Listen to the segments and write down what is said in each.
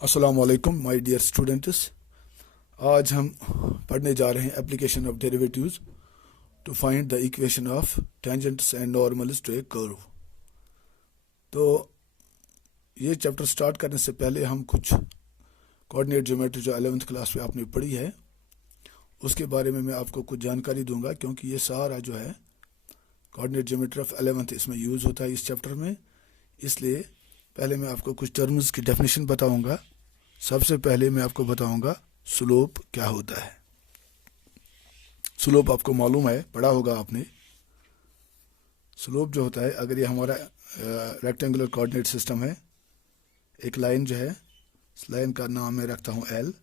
अस्सलाम वालेकुम my dear students. आज हम पढ़ने जा रहे हैं application of derivatives to find the equation of tangents and normals to a curve. तो ये चैप्टर स्टार्ट करने से पहले हम कुछ कोऑर्डिनेट ज्योमेट्री जो 11th क्लास में आपने पढ़ी है उसके बारे में मैं आपको कुछ जानकारी दूंगा, क्योंकि ये सारा जो है कोऑर्डिनेट ज्योमेट्री ऑफ 11th इसमें यूज़ होता है इस चैप्टर में। इसलिए पहले मैं आपको कुछ टर्म्स की डेफिनेशन बताऊंगा। सबसे पहले मैं आपको बताऊंगा स्लोप क्या होता है। स्लोप आपको मालूम है, पढ़ा होगा आपने। स्लोप जो होता है, अगर ये हमारा रेक्टेंगुलर कोऑर्डिनेट सिस्टम है, एक लाइन जो है, इस लाइन का नाम मैं रखता हूँ एल।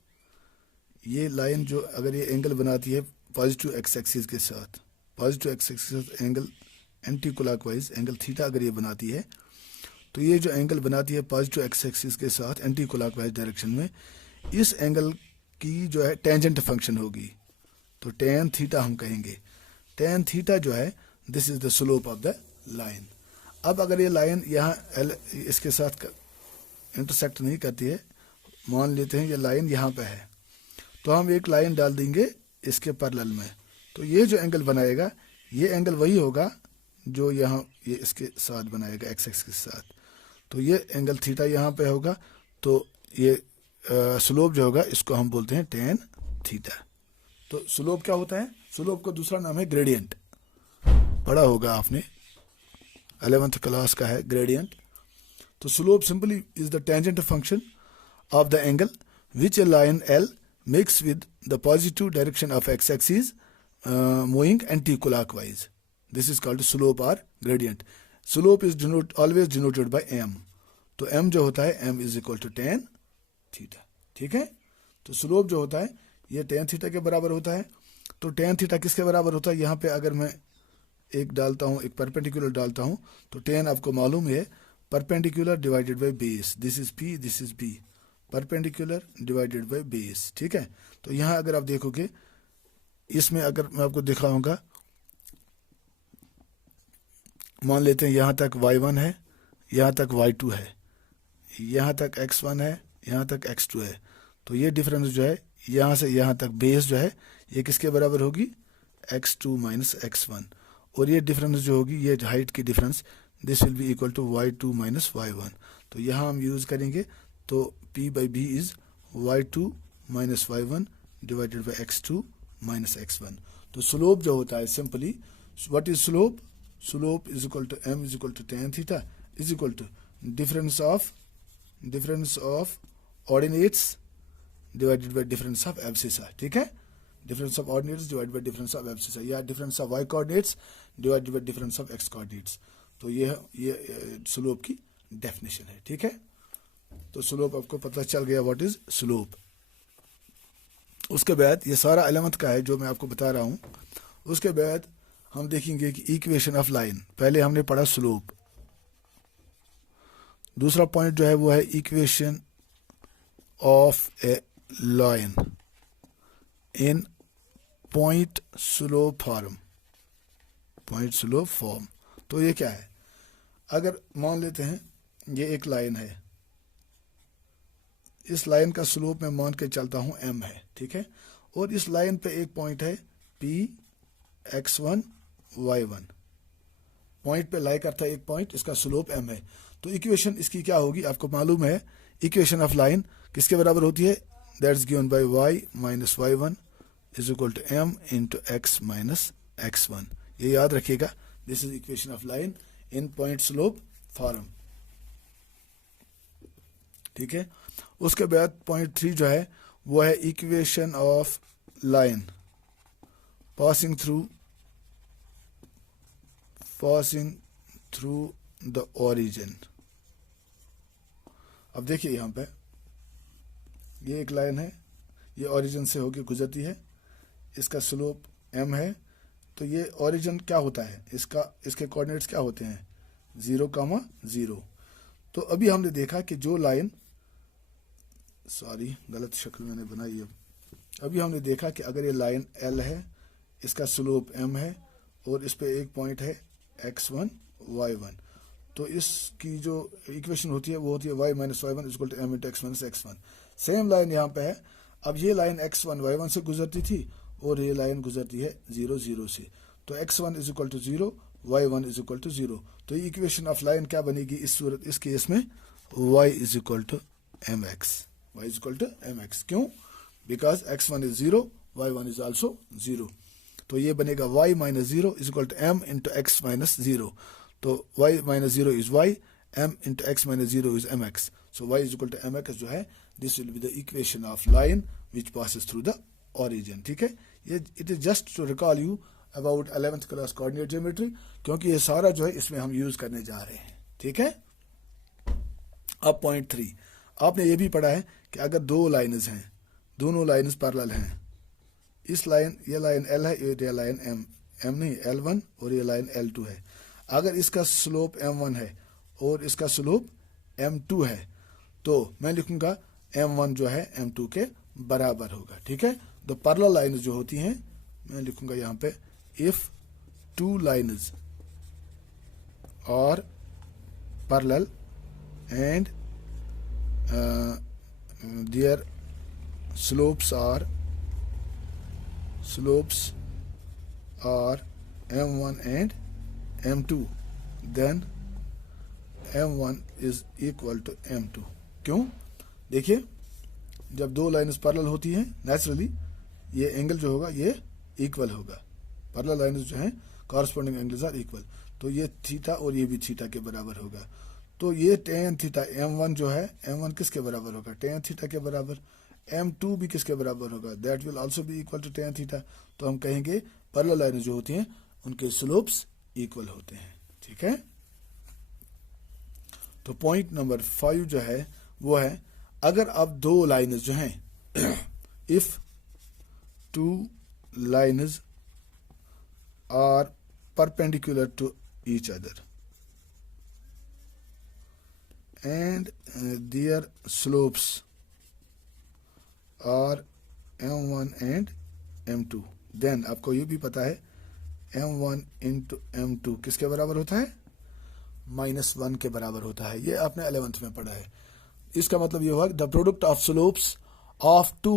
ये लाइन जो अगर ये एंगल बनाती है पॉजिटिव एक्स एक्सिस के साथ, positive x axis angle anti clockwise angle theta अगर ये बनाती है, तो ये जो एंगल बनाती है पॉजिटिव एक्स एक्सिस के साथ एंटी क्लॉकवाइज डायरेक्शन में, इस एंगल की जो है टेंजेंट फंक्शन होगी, तो टेन थीटा हम कहेंगे। टेन थीटा जो है this is the slope of the line. अब अगर ये लाइन यहाँ इसके साथ इंटरसेक्ट नहीं करती है, मान लेते हैं ये लाइन यहाँ पे है, तो हम एक लाइन डाल देंगे इसके पैरेलल में, तो ये जो एंगल बनाएगा ये एंगल वही होगा जो यहाँ ये इसके साथ बनाएगा एक्स एक्सिस के साथ, तो ये एंगल थीटा यहाँ पे होगा। तो ये स्लोप जो होगा इसको हम बोलते हैं टेन थीटा। तो स्लोप क्या होता है? स्लोप का दूसरा नाम है ग्रेडियंट। पढ़ा होगा आपने, 11th क्लास का है ग्रेडियंट। तो slope simply is the tangent function of the angle which a line L makes with the positive direction of x axis moving anti clockwise. This is called slope और gradient. Slope is always denoted by m. तो m जो होता है m is equal to tan theta. ठीक है, तो slope जो होता है ये टेन थीटा के बराबर होता है। तो टेन थीटा किसके बराबर होता है? यहाँ पे अगर मैं एक डालता हूँ, एक परपेंडिकुलर डालता हूँ, तो टेन आपको मालूम है perpendicular divided by base. This is P, this is B, perpendicular divided by base. ठीक है, तो यहाँ अगर आप देखोगे, इसमें अगर मैं आपको दिखाऊंगा, मान लेते हैं यहाँ तक y1 है, यहाँ तक y2 है, यहाँ तक x1 है, यहाँ तक x2 है, तो ये डिफरेंस जो है यहाँ से यहाँ तक बेस जो है ये किसके बराबर होगी? x2 minus x1। और ये डिफरेंस जो होगी, ये हाइट की difference, this will be equal to y2 minus y1। तो यहाँ हम यूज़ करेंगे, तो p by b is y2 minus y1 divided by x2 minus x1। तो स्लोप जो होता है simply, what is slope? Slope is equal to m is equal to tan theta is equal to difference of ordinates divided by difference of abscissa. ठीक है, difference of ordinates divided by difference of abscissa, या difference of y coordinates divided by difference of x coordinates। तो ये slope की definition है। ठीक है, तो स्लोप आपको पता चल गया व्हाट इज स्लोप। उसके बाद ये सारा 11th का है जो मैं आपको बता रहा हूँ। उसके बाद हम देखेंगे कि इक्वेशन ऑफ लाइन, पहले हमने पढ़ा स्लोप। दूसरा पॉइंट जो है वो है equation of a line in point slope form, point slope form. तो ये क्या है? अगर मान लेते हैं ये एक लाइन है, इस लाइन का स्लोप मैं मान के चलता हूं m है। ठीक है, और इस लाइन पे एक पॉइंट है p x1 y1, पॉइंट पे लाई करता है एक पॉइंट, इसका स्लोप m है। तो इक्वेशन इसकी क्या होगी? आपको मालूम है इक्वेशन ऑफ लाइन किसके बराबर होती है? That's given by y minus y1 is equal to m into x minus x1। ये याद रखिएगा, this is equation of line in point slope form. ठीक है, उसके बाद पॉइंट 3 जो है वो है equation of line passing through the origin. अब देखिए यहाँ पे ये एक लाइन है, ये ओरिजिन से होकर गुजरती है, इसका स्लोप m है। तो ये ओरिजिन क्या होता है? इसके कोऑर्डिनेट्स क्या होते हैं? 0, 0। तो अभी हमने देखा कि जो लाइन, सॉरी गलत शक्ल मैंने बनाई है, अभी हमने देखा कि अगर ये लाइन L है, इसका स्लोप m है, और इस पे एक पॉइंट है x1 y1, तो इसकी जो इक्वेशन होती है वो होती है y minus Y one equal to M into x minus X one. Same line यहाँ पे है। अब ये लाइन x1 y1 से गुजरती थी और ये लाइन गुजरती है 0 0 से, तो x1 is equal to 0, y1 is equal to 0। तो ये इक्वेशन ऑफ लाइन क्या बनेगी इस सूरत, इस केस में y is equal to m x, y is equal to m x. क्यों? Because x1 is 0, y1 is also 0। तो ये बनेगा y minus 0 is equal to m into x minus 0। तो y minus 0 is y, m into x minus 0 is m x. So y is equal to m x जो है, this will be the equation of line which passes through the origin। ठीक है, ये it is just to recall you about 11th class coordinate geometry, क्योंकि ये सारा जो है इसमें हम यूज करने जा रहे हैं। ठीक है, अब पॉइंट 3, आपने ये भी पढ़ा है कि अगर दो लाइन्स हैं, दोनों लाइन्स पैरेलल हैं, इस लाइन, ये लाइन L है, ये लाइन M नहीं L1 और ये लाइन L2 है। अगर इसका स्लोप M1 है और इसका स्लोप M2 है, तो मैं लिखूंगा M1 जो है M2 के बराबर होगा। ठीक है, तो पैरेलल लाइन्स जो होती हैं, मैं लिखूंगा यहाँ पे, if two lines are parallel and their slopes are M1 and M2, then M1 is equal to M2। क्यों? देखिए, जब दो लाइन्स पैरेलल होती हैं, नेचुरली ये एंगल जो होगा ये इक्वल होगा। पैरेलल लाइन्स जो हैं कॉरस्पॉन्डिंग एंगल्स आर इक्वल, तो ये थीटा और ये भी थीटा के बराबर होगा। तो ये टेन थीटा M1 जो है, M1 किसके बराबर होगा? टेन थीटा के बराबर। M2 भी किसके बराबर होगा? That will also be equal to tan theta. तो हम कहेंगे पैरेलल लाइन जो होती हैं उनके स्लोप्स इक्वल होते हैं। ठीक है, तो पॉइंट नंबर 5 जो है वो है, अगर अब दो लाइन्स जो हैं if two lines are perpendicular to each other and their slopes are M1 and M2, then आपको ये भी पता है M1 into M2 किसके बराबर होता है? -1 के बराबर होता है। ये आपने 11th में पढ़ा है। इसका मतलब ये हुआ the product of slopes of two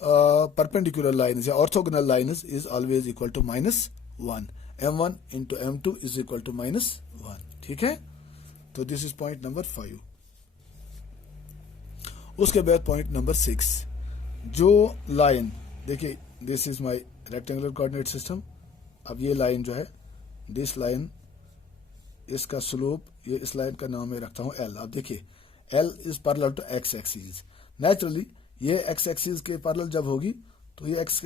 perpendicular lines या orthogonal lines is always equal to -1। M1 into M2 is equal to -1। ठीक है, तो दिस इज पॉइंट नंबर 5। उसके बाद पॉइंट नंबर 6, जो लाइन, देखिए this is my rectangular coordinate system. अब ये लाइन जो है, दिस लाइन, इसका स्लोप, ये इस लाइन का नाम मैं रखता हूं L। अब देखिए L is parallel to x axis. Naturally ये x एक्सिस के पैरेलल जब होगी तो ये x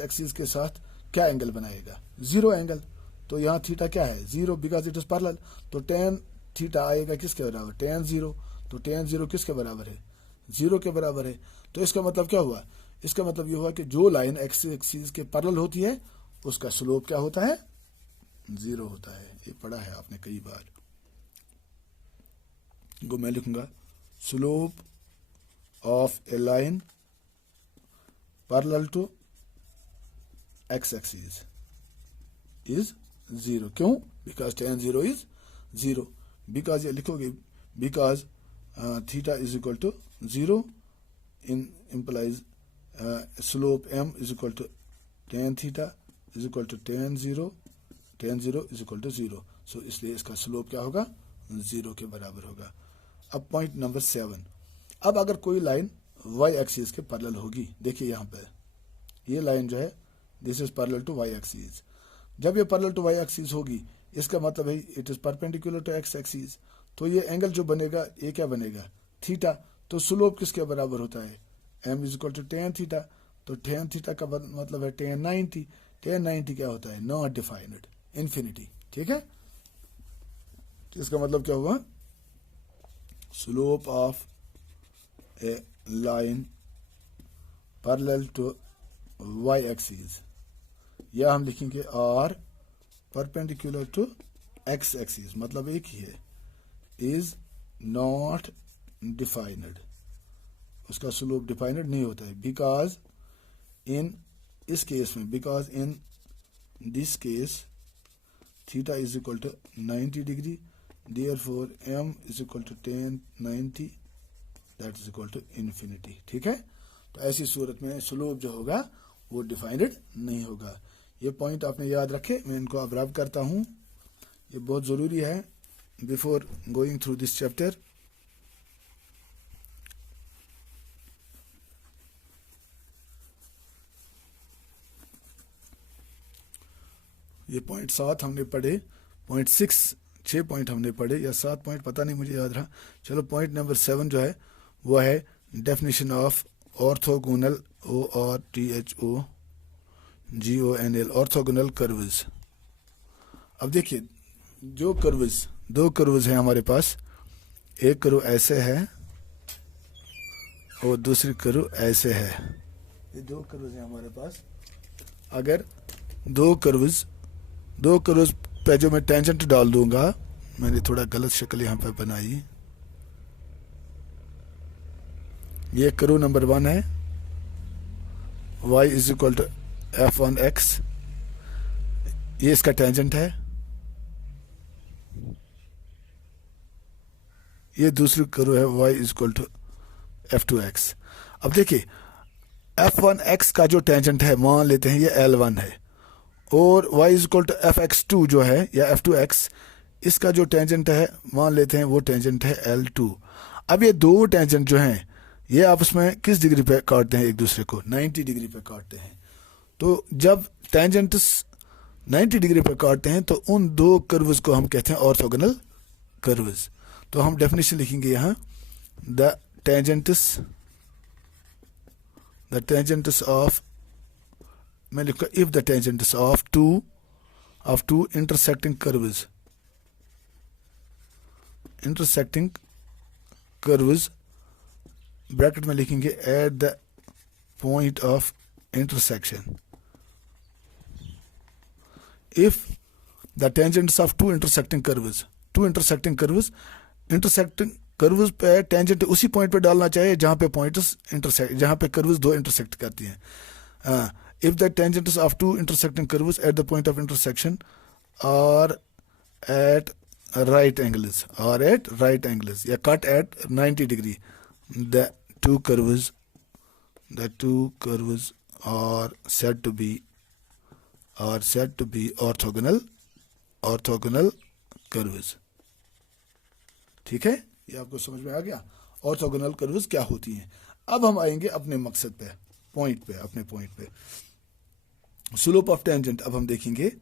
एक्सिस के साथ क्या एंगल बनाएगा? 0 एंगल। तो यहाँ थीटा क्या है? 0, बिकॉज इट इज पैरेलल। तो tan थीटा आएगा किसके बराबर? tan 0। तो tan 0 किसके बराबर है? 0 के बराबर है। तो इसका मतलब क्या हुआ? इसका मतलब ये हुआ कि जो लाइन एक्स एक्सिस के पैरेलल होती है उसका स्लोप क्या होता है? 0 होता है। ये पढ़ा है आपने कई बार। को मैं लिखूंगा slope of a line parallel to X axis is 0। क्यों? Because tan 0 is 0। बिकॉज ये लिखोगे, because theta is equal to 0 in implies slope m is equal to tan theta is equal to tan 0 is equal to 0। So इसलिए इसका slope क्या होगा? 0 के बराबर होगा। अब पॉइंट नंबर 7, अब अगर कोई लाइन y एक्सिस के पैरेलल होगी, देखिए यहाँ पे ये लाइन जो है this is parallel to y axis. जब ये पैरेलल टू y एक्सिस होगी, इसका मतलब है it is perpendicular to x axis. तो ये एंगल जो बनेगा ये क्या बनेगा? थीटा। तो स्लोप किसके बराबर होता है? m is equal to tan theta. तो tan थीटा का मतलब है tan 90। tan 90 क्या होता है? Not defined, infinity. ठीक है, तो इसका मतलब क्या हुआ? Slope of a line parallel to y axis, या हम लिखेंगे r perpendicular to x axis, मतलब एक ही है, इज नॉट डिफाइंड। उसका स्लोप डिफाइंड नहीं होता है। बिकॉज इन इस केस में, because in this case theta is equal to 90 degree Therefore m is equal to 10 90 that is equal to infinity. ठीक है, तो ऐसी सूरत में स्लोप जो होगा वो डिफाइंड नहीं होगा। ये पॉइंट आपने याद रखे, मैं इनको अब रब करता हूँ, ये बहुत ज़रूरी है before going through this chapter. ये पॉइंट 7 हमने पढ़े, पॉइंट 6 पॉइंट हमने पढ़े या 7 पॉइंट पता नहीं, मुझे याद रहा। चलो पॉइंट नंबर 7 जो है वो है definition of orthogonal, ORTHOGONAL, orthogonal curves. अब देखिए जो कर्व्स, दो कर्व्स हैं हमारे पास, एक कर्व ऐसे है और दूसरी कर्व ऐसे है। ये दो कर्व्स हैं हमारे पास। अगर दो कर्व्स पे जो मैं टेंजेंट डाल दूंगा, मैंने थोड़ा गलत शक्ल यहाँ पे बनाई, ये कर्व नंबर 1 है, y is equal to f1x, ये इसका टेंजेंट है। ये दूसरी कर्व है y is equal to f2x। अब देखिए f1x का जो टेंजेंट है मान लेते हैं ये L1 है, और y is equal to fx2 जो है या f2x, इसका जो टेंजेंट है मान लेते हैं वो टेंजेंट है L2। अब ये दो टेंजेंट जो हैं ये आपस में किस डिग्री पे काटते हैं, एक दूसरे को 90 डिग्री पे काटते हैं। तो जब टेंजेंट्स 90 डिग्री पे काटते हैं तो उन दो कर्व्स को हम कहते हैं ऑर्थोगोनल कर्व्स। तो हम डेफिनेशन लिखेंगे यहाँ, द टेंजेंट्स ऑफ, मैं लिखूंगा if the tangents of two intersecting curves, bracket में लिखेंगे at the point of intersection, if the tangents of two intersecting curves पे टेंजेंट उसी पॉइंट पे डालना चाहिए जहां पे कर्व्स दो इंटरसेक्ट करती हैं। If the tangents of two intersecting curves at the point of intersection are at right angles या cut at 90 degree, the two curves are said to be orthogonal curves। ठीक है, ये आपको समझ में आ गया ऑर्थोगोनल कर्व्स क्या होती हैं। अब हम आएंगे अपने मकसद पे, अपने पॉइंट पे, स्लोप ऑफ टेंजेंट। अब हम देखेंगे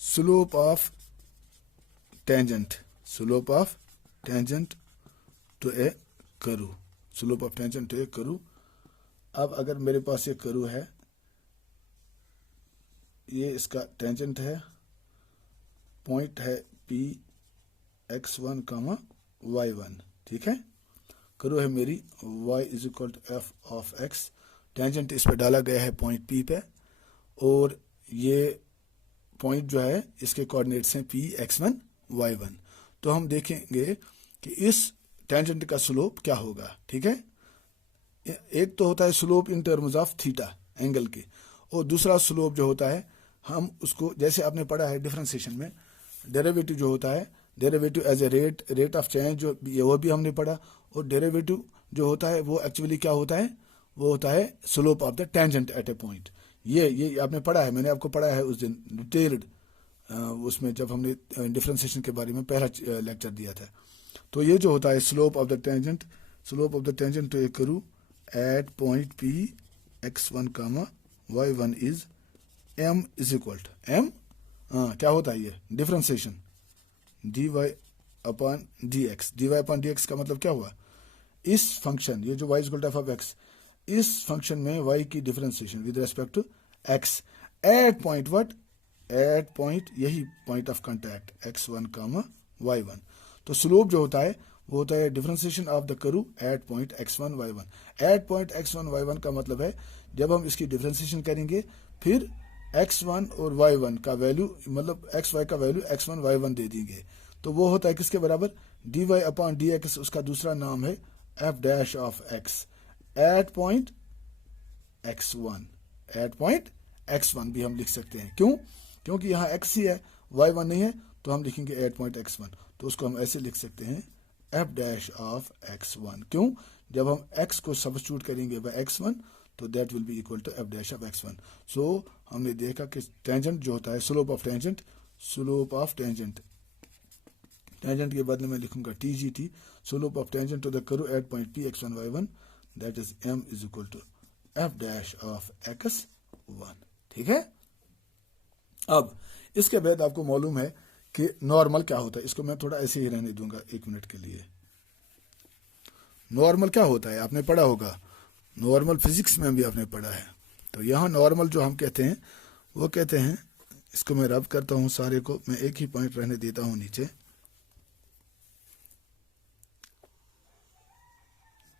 slope of tangent to a curve. अब अगर मेरे पास ये कर्व है, ये इसका टेंजेंट है, पॉइंट है P x1, y1। ठीक है, कर्व है मेरी y is equal to f of x, tangent इस पे डाला गया है पॉइंट P पे, और ये पॉइंट जो है इसके कोऑर्डिनेट्स हैं P x1 y1। तो हम देखेंगे कि इस टेंजेंट का स्लोप क्या होगा। ठीक है, एक तो होता है slope in terms of theta angle के, और दूसरा स्लोप जो होता है हम उसको, जैसे आपने पढ़ा है डिफरेंशिएशन में, डेरिवेटिव जो होता है, derivative as a rate of change, जो वो भी हमने पढ़ा। और डेरिवेटिव जो होता है वो एक्चुअली क्या होता है, वो होता है slope of the tangent eight A point. ये आपने पढ़ा है, मैंने आपको पढ़ाया है उस दिन डिटेल्ड, उसमें जब हमने डिफरेंशिएशन के बारे में पहला लेक्चर दिया था। तो ये जो होता है slope of the tangent to a curve at point P x1, y1 is m is equal to m, क्या होता है ये डिफरेंशिएशन dy अपॉन dx का मतलब क्या हुआ, इस फंक्शन, ये जो y is equal to f of x, इस फंक्शन में y की differentiation with respect to x at point what, at point, यही point of contact x1, y1। तो स्लोप जो होता है वो होता है differentiation of the curve at point x1, y1। At point x1, y1 का मतलब है जब हम इसकी डिफरेंशिएशन करेंगे फिर x1 और y1 का वैल्यू, मतलब xy का वैल्यू x1, y1 दे देंगे, तो वो होता है किसके बराबर, dy अपॉन dx, उसका दूसरा नाम है f dash of x at point x1 भी हम लिख सकते हैं। क्यों? क्योंकि यहाँ x ही है, y1 नहीं है, तो हम लिखेंगे एट पॉइंट x1, तो उसको हम ऐसे लिख सकते हैं एफ डैश ऑफ x1। क्यों? जब हम x को सब्स्टिट्यूट करेंगे बाय x1 तो that will be equal to f dash of x1। So हमने देखा कि टेंजेंट जो होता है, slope of tangent, slope of tangent, tangent के बदले में लिखूंगा TGT, slope of tangent to the curve at point P x1 y1, that is m is equal to f dash of x1। ठीक है। अब इसके बाद आपको मालूम है कि नॉर्मल क्या होता है। इसको मैं थोड़ा ऐसे ही रहने दूंगा 1 मिनट के लिए। नॉर्मल क्या होता है आपने पढ़ा होगा, नॉर्मल फिजिक्स में भी आपने पढ़ा है। तो यहाँ नॉर्मल जो हम कहते हैं वो कहते हैं, इसको मैं रब करता हूँ सारे को, मैं एक ही पॉइंट रहने देता हूँ नीचे।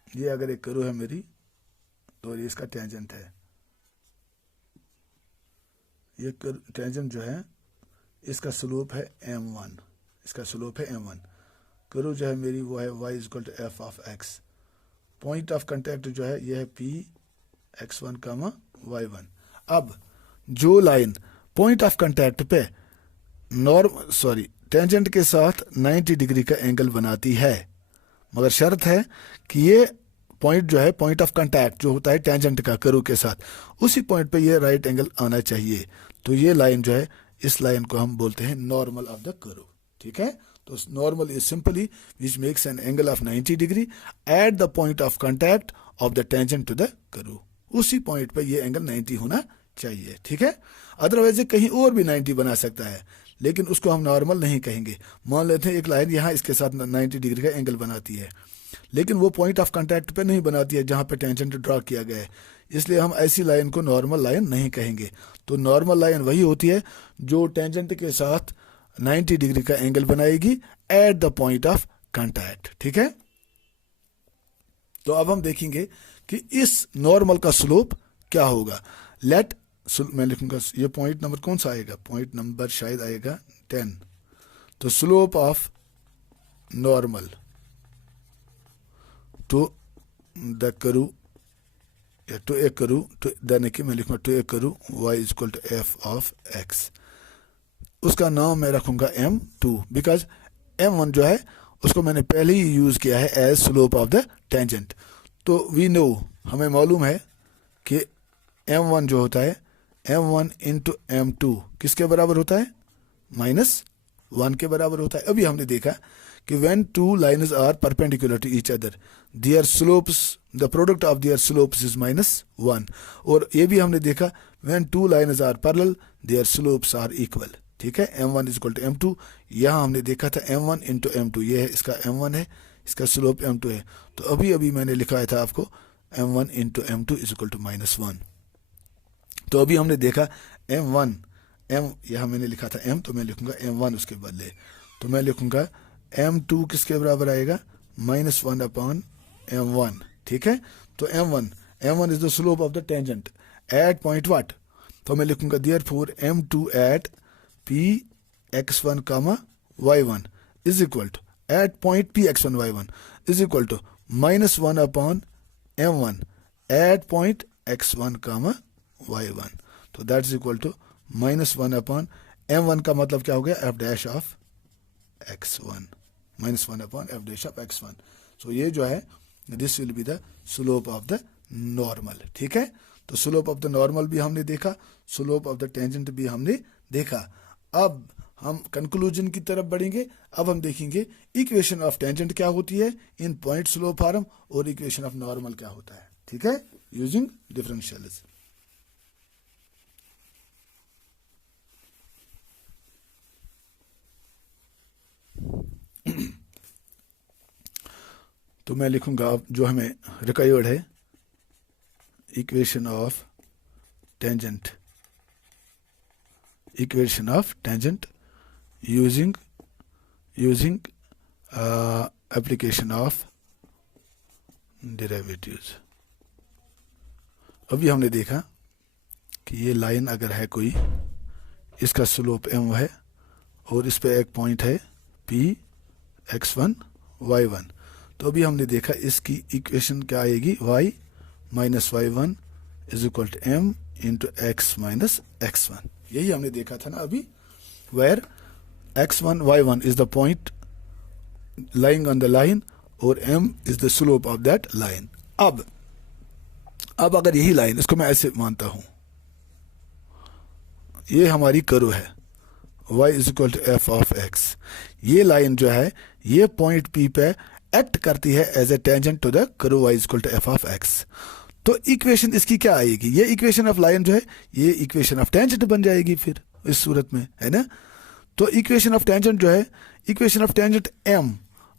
ये अगर एक कर्व है मेरी, तो ये इसका टेंजेंट है। ये टेंजेंट जो है इसका स्लोप है m1, इसका स्लोप है m1। कर्व जो है मेरी वो है y equal to f of x। Point of contact जो है ये है P x1 y1। अब जो लाइन पॉइंट ऑफ कांटेक्ट पे टेंजेंट के साथ 90 डिग्री का एंगल बनाती है, मगर शर्त है कि ये पॉइंट जो है पॉइंट ऑफ कांटेक्ट जो होता है टेंजेंट का कर्व के साथ, उसी पॉइंट पे ये राइट एंगल आना चाहिए। तो ये लाइन जो है, इस लाइन को हम बोलते हैं नॉर्मल ऑफ द कर्व। ठीक है। तो normal is simply which makes an angle of 90 degree at the point of contact of the tangent to the curve. उसी पॉइंट पे ये एंगल 90 होना चाहिए। ठीक है। अदरवाइज कहीं और भी 90 बना सकता है, लेकिन उसको हम नॉर्मल नहीं कहेंगे। मान लेते हैं एक लाइन यहाँ इसके साथ 90 डिग्री का एंगल बनाती है, लेकिन वो पॉइंट ऑफ कांटेक्ट पे नहीं बनाती है जहाँ पे टेंजेंट ड्रॉ किया गया है, इसलिए हम ऐसी लाइन को नॉर्मल लाइन नहीं कहेंगे। तो नॉर्मल लाइन वही होती है जो टेंजेंट के साथ 90 डिग्री का एंगल बनाएगी eight the point of contact. ठीक है। तो अब हम देखेंगे कि इस नॉर्मल का स्लोप क्या होगा। मैं लिखूंगा ये पॉइंट नंबर कौन सा आएगा, पॉइंट नंबर शायद आएगा 10। तो slope of normal to the curve to a curve मैं लिखूंगा to a curve y equal to f of x। उसका नाम मैं रखूंगा m2, बिकॉज m1 जो है उसको मैंने पहले ही यूज किया है as slope of the tangent. तो वी नो, हमें मालूम है कि m1 जो होता है m1 इंटू m2 किसके बराबर होता है, -1 के बराबर होता है। अभी हमने देखा कि when two lines are perpendicular to each other, their slopes, the product of their slopes is -1। और ये भी हमने देखा when two lines are parallel, their slopes are equal। ठीक है। m1 is equal to m2। यहाँ हमने देखा था m1 इंटू m2, ये है इसका m1 है, इसका स्लोप m2 है। तो अभी मैंने लिखाया था आपको m1 into m2 is equal to -1। तो अभी हमने देखा यहाँ मैंने लिखा था m, तो मैं लिखूंगा m1 उसके बदले। तो मैं लिखूंगा m2 किसके बराबर आएगा, -1 अपॉन m1। ठीक है। तो m1 is the slope of the tangent at point what. तो मैं लिखूंगा therefore m2 at P x1 y1 is equal to at point P x1 y1 is equal to -1 upon m1 at point x1 y1। तो that is equal to -1 upon m1 का मतलब क्या हो गया, f dash of x1, -1 upon f dash of x1। So ये जो है this will be the slope of the normal. ठीक है। तो स्लोप ऑफ द नॉर्मल भी हमने देखा, स्लोप ऑफ द टेंजेंट भी हमने देखा। अब हम कंक्लूजन की तरफ बढ़ेंगे। अब हम देखेंगे इक्वेशन ऑफ टेंजेंट क्या होती है इन पॉइंट स्लोप फॉर्म, और इक्वेशन ऑफ नॉर्मल क्या होता है। ठीक है। Using differentials. तो मैं लिखूंगा अब जो हमें रिक्वायर्ड है, equation of tangent, equation of tangent using application of derivatives. अभी हमने देखा कि ये लाइन अगर है कोई, इसका स्लोप m है और इस पे एक पॉइंट है P x1 y1। तो अभी हमने देखा इसकी इक्वेशन क्या आएगी, y minus y1 is equal to m into x minus x1। यही हमने देखा था ना अभी, where x1 y1 is the point lying on the line और m is the slope of that line. अब अगर यही लाइन, इसको मैं ऐसे मानता हूं, ये हमारी कर्व है y is equal to f of x. ये लाइन जो है ये पॉइंट P पे एक्ट करती है as a tangent to the curve y is equal to f of x. तो इक्वेशन इसकी क्या आएगी? ये इक्वेशन ऑफ लाइन जो है ये इक्वेशन ऑफ टेंजेंट बन जाएगी फिर इस सूरत में, है ना. तो इक्वेशन ऑफ टेंजेंट जो है, इक्वेशन ऑफ टेंजेंट m,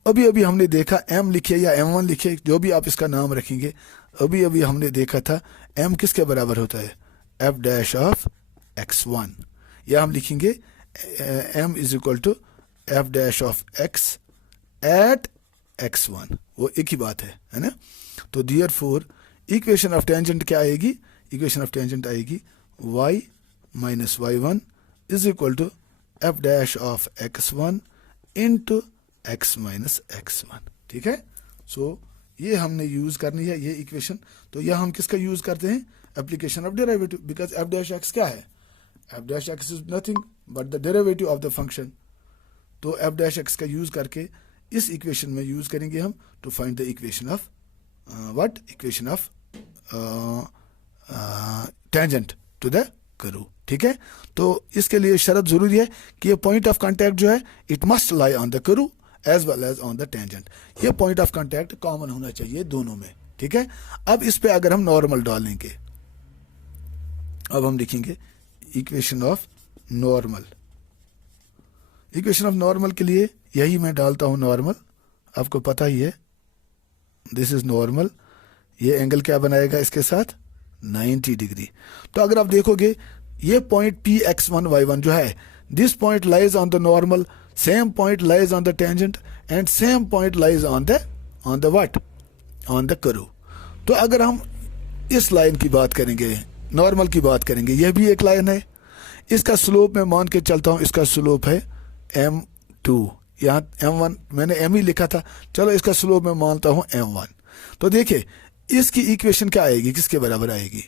अभी हमने देखा m लिखे या m1 लिखे, जो भी आप इसका नाम रखेंगे, अभी हमने देखा था m किसके बराबर होता है? f डैश ऑफ x1, या हम लिखेंगे m is equal to f dash of x at x1, वो एक ही बात है ना. तो देयरफॉर इक्वेशन ऑफ टेंजेंट क्या आएगी? इक्वेशन ऑफ टेंजेंट आएगी y minus y1 is equal to f dash of x1 into x minus x1. ठीक है. सो ये हमने यूज करनी है ये इक्वेशन. तो यह हम किसका यूज करते हैं? Application of derivative, because f dash x क्या है? f dash x is nothing but the derivative of the function. तो f डैश x का यूज करके इस इक्वेशन में यूज करेंगे हम to find the equation of what? Equation of tangent to the curve. ठीक है. तो इसके लिए शर्त जरूरी है कि ये पॉइंट ऑफ कांटेक्ट जो है it must lie on the curve as well as on the tangent. ये पॉइंट ऑफ कांटेक्ट कॉमन होना चाहिए दोनों में. ठीक है. अब इस पे अगर हम नॉर्मल डालेंगे, अब हम लिखेंगे equation of normal. Equation of normal के लिए यही मैं डालता हूं नॉर्मल, आपको पता ही है, दिस इज नॉर्मल. ये एंगल क्या बनाएगा इसके साथ? 90 डिग्री. तो अगर आप देखोगे ये पॉइंट P x1 y1 जो है, this point lies on the normal, same point lies on the tangent and same point lies on the what? On the curve. तो अगर हम इस लाइन की बात करेंगे, नॉर्मल की बात करेंगे, यह भी एक लाइन है. इसका स्लोप मैं मान के चलता हूं, इसका स्लोप है m2. यहाँ m1 मैंने m ही लिखा था, चलो इसका स्लोप मैं मानता हूं m1. तो देखिए इसकी इक्वेशन क्या आएगी, किसके बराबर आएगी?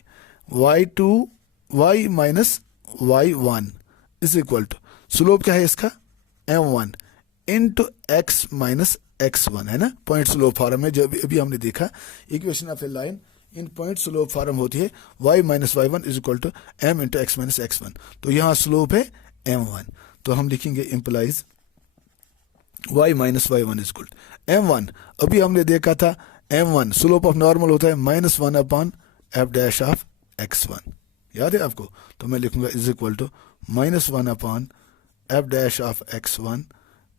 y minus y1 is equal to slope क्या है इसका? m1 into x minus x1, है ना. पॉइंट स्लोप फॉर्म में जो अभी हमने देखा, equation of a line in point slope form होती है y minus y1 is equal to m into x minus x1. तो यहाँ स्लोप है m1. तो हम लिखेंगे implies y minus y1 is equal to m1. अभी हमने देखा था m1 स्लोप ऑफ नॉर्मल होता है -1 upon f dash of x1, याद है आपको. तो मैं लिखूंगा is equal to -1 upon f dash of x1.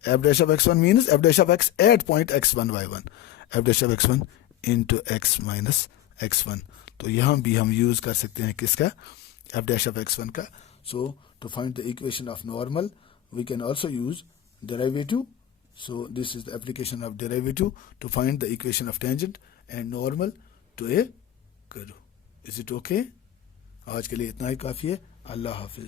f dash of x1 means f dash of x at point x1 y1, f dash of x1 into x minus x1. तो यहाँ भी हम यूज कर सकते हैं किसका? f डैश ऑफ x1 का. So to find the equation of normal we can also use derivative. So this is the application of derivative to find the equation of tangent and normal to a curve. Is it okay? आज के लिए इतना ही काफी है. अल्लाह हाफिज.